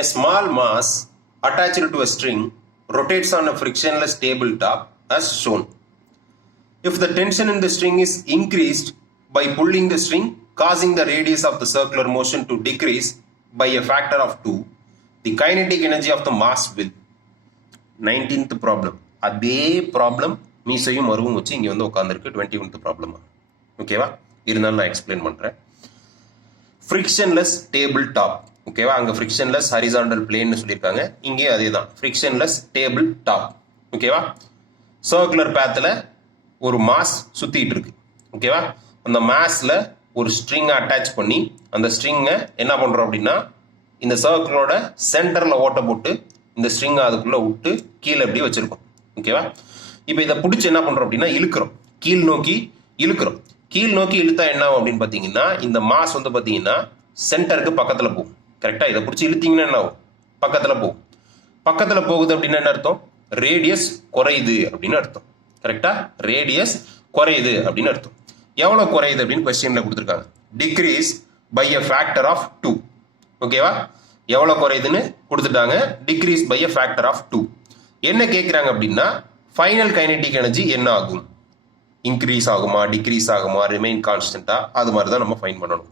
A small mass attached to a string rotates on a frictionless tabletop as shown. If the tension in the string is increased by pulling the string, causing the radius of the circular motion to decrease by a factor of 2, the kinetic energy of the mass will. 19th problem. அதே problem மீசையும் மருவும் வச்சு இங்கே வந்து உட்காந்துருக்கு 21th ப்ராப்ளமா. ஓகேவா? இருந்தாலும் நான் explain பண்ணுறேன். Frictionless table top. ஓகேவா? அங்கே ஃப்ரிக்ஷன்லெஸ் ஹரிசாண்டல் பிளேன்னு சொல்லியிருக்காங்க. இங்கே அதே தான், ஃப்ரிக்ஷன்லெஸ் டேபிள் டாப். ஓகேவா? சர்க்குலர் பேத்தில் ஒரு மாஸ் சுற்றிட்டு இருக்கு. ஓகேவா? அந்த மாஸில் ஒரு ஸ்ட்ரிங்கை அட்டாச் பண்ணி அந்த ஸ்ட்ரிங்கை என்ன பண்ணுறோம் அப்படின்னா இந்த சர்க்கிளோட சென்டரில் ஓட்ட போட்டு இந்த ஸ்ட்ரிங்கை அதுக்குள்ளே விட்டு கீழே எப்படி வச்சுருக்கோம். ஓகேவா? இப்போ இதை பிடிச்சி என்ன பண்ணுறோம் அப்படின்னா இழுக்கிறோம், கீழ் நோக்கி இழுக்கிறோம். கீழ் நோக்கி இழுத்தா என்ன ஆகும் அப்படின்னு பார்த்தீங்கன்னா இந்த மாஸ் வந்து பார்த்தீங்கன்னா சென்டருக்கு பக்கத்தில் போகும். கரெக்டாக? இதை பிடிச்சி இழுத்தீங்கன்னா என்ன ஆகும்? பக்கத்தில் போகும். பக்கத்தில் போகுது அப்படின்னா என்ன அர்த்தம்? ரேடியஸ் குறையுது அப்படின்னு அர்த்தம். கரெக்டாக? ரேடியஸ் குறையுது அப்படின்னு அர்த்தம். எவ்வளோ குறையுது அப்படின்னு கொஸ்டினில் கொடுத்துருக்காங்க. Decrease by a factor of 2. ஓகேவா? எவ்வளோ குறையுதுன்னு கொடுத்துட்டாங்க. Decrease by a factor of 2. என்ன கேட்குறாங்க அப்படின்னா ஃபைனல் கைனெட்டிக் எனர்ஜி என்ன ஆகும்? இன்க்ரீஸ் ஆகுமா, டிக்ரீஸ் ஆகுமா, ரிமைன் கான்ஸ்டன்டா? அது மாதிரி தான் நம்ம ஃபைன் பண்ணணும்.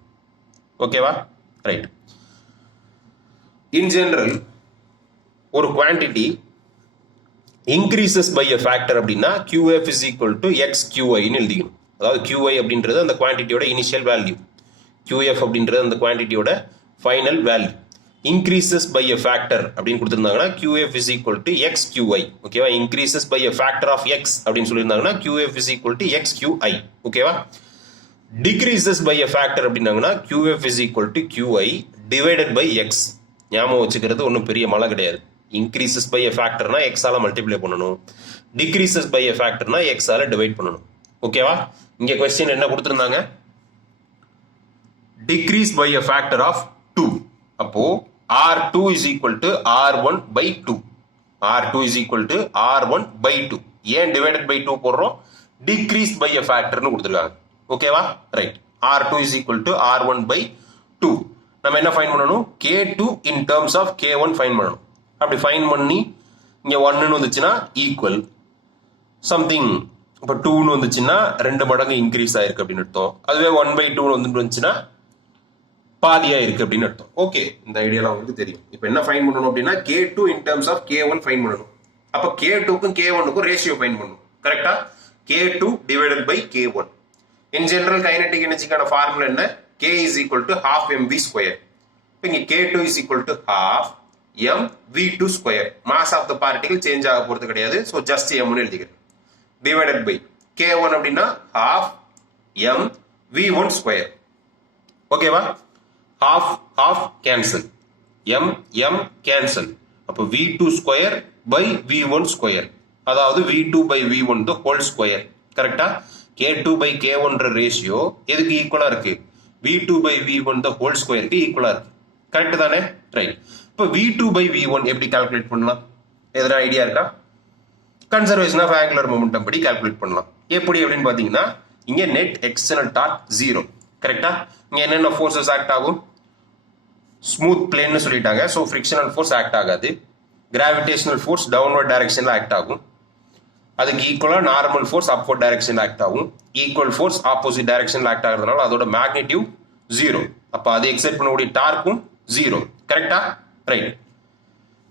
ஓகேவா? ரைட். இன் ஜெனரல் ஒரு quantity increases by a factor அப்படின்னா QF இஸ் ஈக்குவல் டு XQIன்னு எழுதிக்கணும். அதாவது QI அப்படின்றது அந்த குவான்டிட்டியோட இனிஷியல் வேல்யூ, QF அப்படின்றது அந்த குவான்டிட்டியோட final value. Increases by a factor அப்படின்னு கொடுத்துருந்தாங்கன்னா QF is equal to XQI. ஓகேவா? Increases by a factor of X அப்படின்னு சொல்லியிருந்தாங்கன்னா QF is equal to XQI. ஓகேவா? டிக்ரீசஸ் பை எ ஃபேக்டர் அப்படின்னாங்கன்னா QF is equal to QI divided by X. ஞாபகம் வச்சுக்கிறது ஒன்றும் பெரிய மலை கிடையாது. இன்க்ரீசஸ் பை எ ஃபேக்டர்னா எக்ஸால மல்டிப்ளை பண்ணணும், டிக்ரீசஸ் பை எ ஃபேக்டர்னா எக்ஸால டிவைட் பண்ணணும். ஓகேவா? இங்க கொஸ்டின் என்ன கொடுத்துருந்தாங்க? Decrease by a factor of 2. அப்போ R2 is equal to R1 by 2. R2 is equal to R1 by 2. ஏன் divided by 2 போடுறோம்? Decreased by a factor னு கொடுத்துருக்காங்க. ஓகேவா? Right. R2 is equal to R1 by 2. நம்ம என்ன ஃபைன் பண்ணணும்? K2 in terms of K1 fine பண்ணணும். அப்படி ஃபைன் பண்ணி இங்க 1 வந்துச்சுன்னா ஈக்குவல் சம்திங். இப்போ 2 வந்துச்சுன்னா 2 மடங்கு இன்க்ரீஸ் ஆயிருக்கு அப்படின்னு அர்த்தம். அதுவே 1 by 2 வந்துச்சுன்னா பாதியா இருக்கு அப்படின்னு அர்த்தம். ஓகே, இந்த ஐடியாலாம் வந்து தெரியும். இப்போ என்ன ஃபைன் பண்ணணும் அப்படின்னா K2 in terms of K1 fine பண்ணணும். அப்போ K2க்கும் K1க்கும் ரேஷியோ ஃபைன் பண்ணணும். கரெக்டா? K2 divided by K1. In general kinetic எனர்ஜிக்கான ஃபார்முலா என்ன? K is equal to half mv square. இப்போ இங்க K2 is equal to half mv2 square. Mass of the particle change ஆக போறது கிடையாது. ஸோ ஜஸ்ட் m னு எழுதிக்கிறேன். டிவைடட் பை K1 அப்படின்னா half mv1 square. ஓகேவா? half cancel, m cancel. அப்போ v2 square by v1 square, அதாவது v2 by v1 the whole square. கரெக்டா? K2 by K1 ரேஷியோ எதுக்கு ஈக்குவலா இருக்கு? v2 by v1 the whole square க்கு ஈக்குவலா இருக்கு. கரெக்ட் தானே? ரைட். இப்போ v2 by v1 எப்படி கால்குலேட் பண்ணலாம்? எதனா ஐடியா இருக்கா? கன்சர்வேஷன் ஆஃப் ஆங்குலர் மொமெண்டம் படி கால்குலேட் பண்ணலாம். எப்படி அப்படின்னு பாத்தீங்கன்னா இங்க நெட் எக்ஸ்டர்னல் டார்க் 0. கரெக்டா? இங்க என்னென்ன ஃபோர்ஸஸ் ஆக்ட் ஆகும்? ஸ்மூத் பிளேன்னு சொல்லிட்டாங்க. ஸோ ஃப்ரிக்ஷனல் ஃபோர்ஸ் ஆக்ட் ஆகாது. கிராவிடேஷனல் ஃபோர்ஸ் டவுன்வர்ட் டைரக்ஷன்ல ஆக்ட் ஆகும். அதுக்கு ஈக்குவலா நார்மல் ஃபோர்ஸ் அப்வர்ட் டைரக்ஷன்ல ஆக்ட் ஆகும். ஈக்குவல் ஃபோர்ஸ் ஆப்போசிட் டைரக்ஷன்ல ஆக்ட் ஆகிறதுனால அதோட மேக்னிடியூட் 0. அப்ப அதை எக்ஸைட் பண்ணக்கூடிய டார்க்கும் 0. கரெக்டா? ரைட்.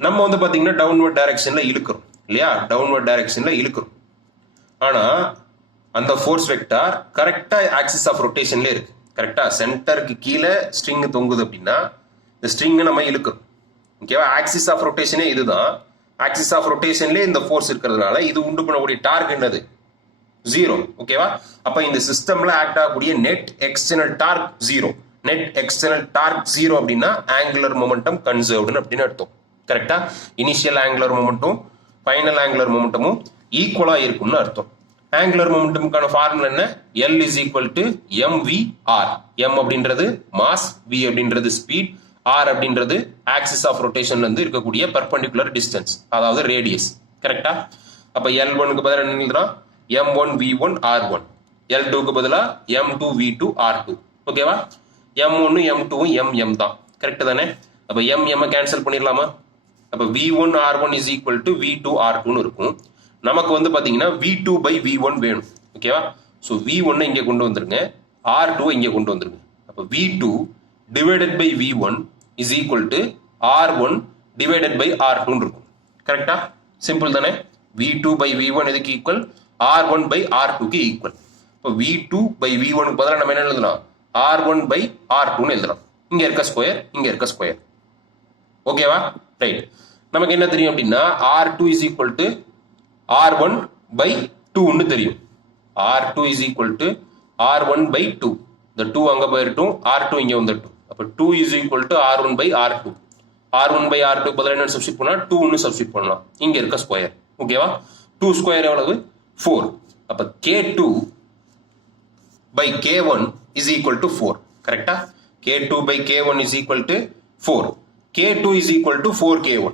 நம்ம வந்து பாத்தீங்கன்னா டவுன்வர்ட் டைரக்ஷன்ல இழுக்கிறோம் இல்லையா? டவுன்வர்ட் டைரக்ஷன்ல இழுக்கிறோம். ஆனா அந்த ஃபோர்ஸ் வெக்டார் கரெக்டா ஆக்சிஸ் ஆஃப் ரொட்டேஷன்ல இருக்கு. கரெக்டா? சென்டருக்கு கீழே ஸ்ட்ரிங் தொங்குது அப்படின்னா இந்த ஸ்ட்ரிங்கை நம்ம இழுக்கிறோம். ஓகேவா? ஆக்சிஸ் ஆஃப் ரொட்டேஷனே இதுதான். ஆக்சிஸ் ஆஃப் ரொட்டேஷன்லேயே இந்த ஃபோர்ஸ் இருக்கிறதுனால இது உண்டு பண்ணக்கூடிய டார்க் என்னது? 0. ஓகேவா? அப்ப இந்த சிஸ்டம்ல ஆக்ட் ஆகக்கூடிய net external dark 0. Net external dark 0 அப்படின்னா ஆங்குலர் மொமெண்டம் கன்சர்வ்டு அப்படின்னு அர்த்தம். கரெக்டா? இனிஷியல் ஆங்குலர் மொமெண்ட்டும் ஃபைனல் ஆங்குலர் மொமெண்டமும் ஈக்குவலா இருக்கும்னு அர்த்தம். ஆங்குலர் மொமெண்டமுக்கான ஃபார்முலா என்ன? L is equal to mvr. m அப்படின்றது மாஸ், v அப்படின்றது ஸ்பீட், r அப்படின்றது ஆக்சிஸ் ஆஃப் ரொட்டேஷன்ல இருந்து இருக்கக்கூடிய பெர்பெண்டிகுலர் டிஸ்டன்ஸ், அதாவது ரேடியஸ். கரெக்டா? அப்ப L1க்கு பதிலா என்ன எழுதுறோம்? m1 v1 r1. L2க்கு பதிலா m2 v2 r2. ஓகேவா? m1 m2 m தான். கரெக்ட் தானே? அப்ப m கேன்சல் பண்ணிடலாமா? அப்ப v1 r1 is equal to v2 r2 இருக்கும். நமக்கு வந்து பாத்தீங்கன்னா v2 by v1 வேணும். ஓகேவா? ஸோ v1 இங்க கொண்டு வந்துருங்க, r2 இங்க கொண்டு வந்துருங்க. அப்ப v2 divided by v1 is equal to r1 divided by r2 இருக்கும். கரெக்டா? சிம்பிள் தானே? v2 by v1 எதுக்கு ஈக்குவல்? r1 by r2 க்கு ஈக்குவல். இப்போ v2 by v1 க்கு பதிலா நம்ம என்ன எழுதலாம்? r1 by r2 ன்னு எழுதலாம். இங்க இருக்க ஸ்கொயர், இங்க இருக்க ஸ்கொயர். ஓகேவா? ரைட். நமக்கு என்ன தெரியும் அப்படின்னா r2 is equal to r1 by 2 ன்னு தெரியும். r2 is equal to r1 by 2. இந்த 2 அங்க போயிரட்டும், r2 இங்க வந்துட்டோம். அப்ப 2 is equal to r1 by r2. r1 by r2 பதிலா என்ன சப்ஸ்டிட் பண்ணா 2 ன்னு சப்ஸ்டிட் பண்ணலாம். இங்க இருக்க ஸ்கொயர். ஓகேவா? 2 ஸ்கொயர் எவ்வளவு? 4. அப்ப k2 by k1 is equal to 4. கரெக்டா? k2 by k1 is equal to 4. k2 is equal to 4k1.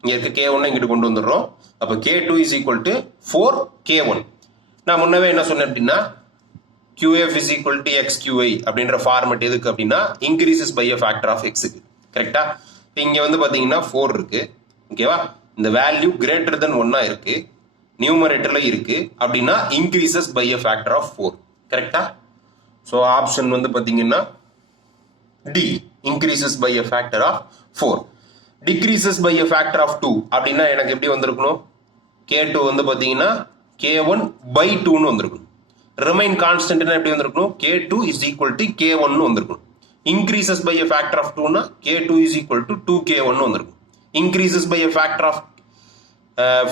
இங்க இருக்க k1 இங்கிட்டு கொண்டு வந்துடுறோம். அப்ப k2 is equal to 4k1. நான் முன்னவே என்ன சொன்னேன் அப்படின்னா qf is equal to xqi அப்படின்ற ஃபார்மட் எதுக்கு அப்படின்னா increases by a factor of x க்கு. கரெக்டா? இங்க வந்து பாத்தீங்கன்னா 4 இருக்கு. ஓகேவா? இந்த வேல்யூ கிரேட்டர் தென் 1 இருக்கு, நியூமரேட்டர்ல இருக்கு அப்படின்னா increases by a factor of 4. கரெக்டா? ஸோ ஆப்ஷன் வந்து பாத்தீங்கன்னா D, increases by a factor of 4. decreases by a factor of 2 அப்படின்னா எனக்கு எப்படி வந்திருக்கணும்? k2 வந்து பாத்தீங்கன்னா k1 by 2 ன்னு வந்திருக்கணும். ரிமைன் கான்ஸ்டன்ட்னா எப்படி வந்திருக்கணும்? k2 is equal to k1 ன்னு வந்திருக்கணும். increases by a factor of 2 னா k2 is equal to 2k1 ன்னு வந்திருக்கும். increases by a factor of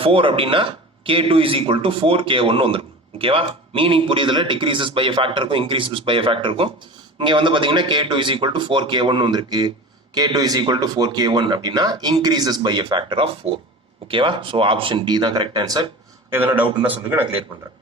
4 அப்படின்னா k2 is equal to 4k1 ன்னு வந்திருக்கும். ஓகேவா? மீனிங் புரியுதுல? decreases by a factor இருக்கும், increases by a factor இருக்கும். இங்க வந்து பாத்தீங்கன்னா k2 is equal to 4k1 வந்திருக்கு. k2 is equal to 4k1 அப்படின்னா increases by a factor of 4. ஓகேவா? ஸோ ஆப்ஷன் டி தான் கரெக்ட் ஆன்சர். எதனா டவுட்னா சொல்லுங்க, நான் கிளியர் பண்றேன்.